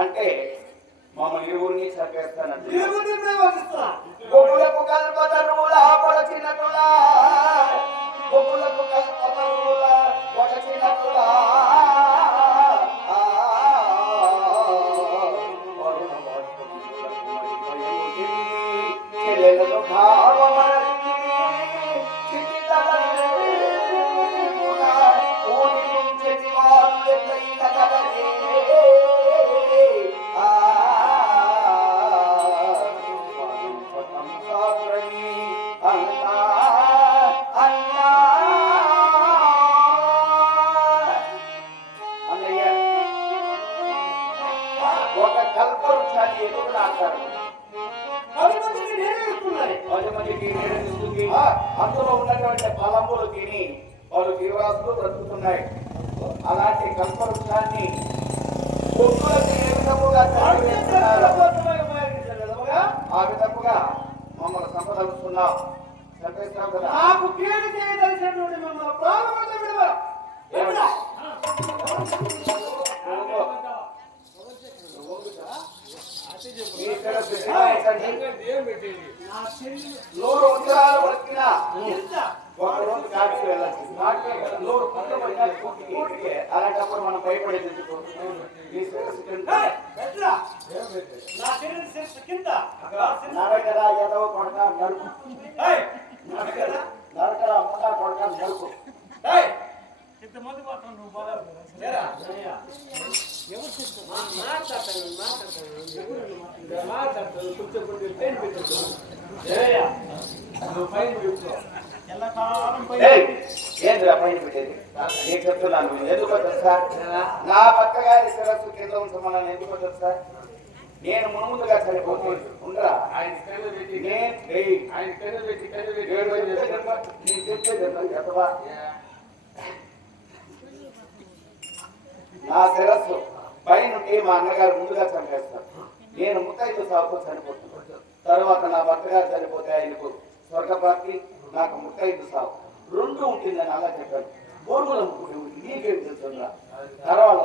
అంటే మమ్మల్ని ఇరువురిని చంపేస్తానంటే ఒక కల్పవృక్షాన్ని ఎదుగుడు ఆకారం 10 మందికి నేరేస్తుంది. అందులో ఉన్నటువంటి ఫలములు తిని వాళ్ళు జీవరాశులు బ్రతుకుతున్నాయి. అలాంటి కల్పవృక్షాన్ని ఆ విధముగా మమ్మల్ని సంపదలుస్తున్నాం. చంపేస్తున్నాం కదా. నూరు ఉద్యోగాలు వచ్చిన ఒక రోజు కాకి వెళ్ళచ్చు. నూరు అలాంటప్పుడు మనం భయపడేది నరకరా ఏదో కొడక నడుపు నరకరా అమ్మగా కొడక నడుపు ఇంతమంది మాత్రం నువ్వు ఏంద్రా పైన పెట్టేది? నేను చెప్తున్నాను ఎందుకో తెలుసా? నా పక్క గారి శిరస్సు కింద ఉంచమని ఎందుకో తెలుసా? నేను ముందుగా సరిపోతే ఉండరా నా శిరస్సు పైనుండి మా అన్నగారు ముందుగా చంపేస్తారు. నేను ముత్తైదు సాగుతో చనిపోతున్నాను. తర్వాత నా భర్త గారు చనిపోతే ఆయనకు స్వర్గప్రాప్తి, నాకు ముత్తైదు సాగు రెండు ఉంటుందని అలా చెప్పాను. బోర్గులు అమ్ముకునేవి నీకేం తెలుస్తుందా? తర్వాత